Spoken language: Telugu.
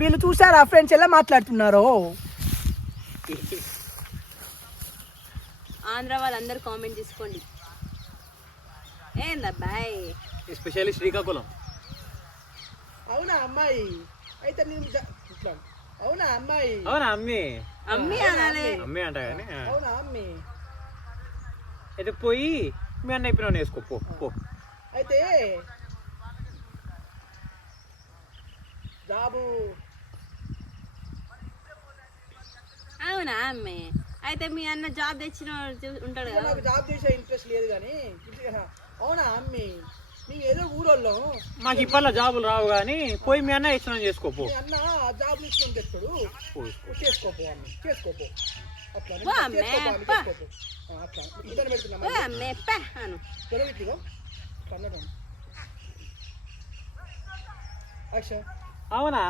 వీళ్ళు చూసారా ఫ్రెండ్స్ ఎలా మాట్లాడుతున్నారో. ఆంధ్ర వాళ్ళందరూ కామెంట్ చేసుకోండి. ఏందబ్బాయ్ ఎస్పెషల్లీ శ్రీకాకుళం. అవునా అమ్మాయి అయితే నేను ఇట్లా అవునా అమ్మాయి అవునా అమ్మి అమ్మి అనాలే. అమ్మి అంట కానీ అవునా అమ్మి అయితే పోయి మీ అన్న అయిపోయినా వేసుకో పో పో. అయితే జాబు అవునా అమ్మి అయితే మీ అన్న జాబ్ తెచ్చిన ఉంటాడు కదా. నాకు జాబ్ చేసే ఇంట్రెస్ట్ లేదు కానీ అవునా అమ్మి మేము ఏదో ఊరోళ్ళం మాకు ఇప్పట్లో జాబులు రావు కానీ పోయి మీ అన్న ఇచ్చిన చేసుకోపో. మీ అన్న జాబ్ తీసుకొని తెస్తాడు చేసుకోపో అమ్మి చేసుకోపో అట్లా పో అమ్మే, పో. అట్లా ఇద్దరు పెడుతున్నాం ఓ అమ్మే పా అను. జరగట్లేదో కన్నడం అవునా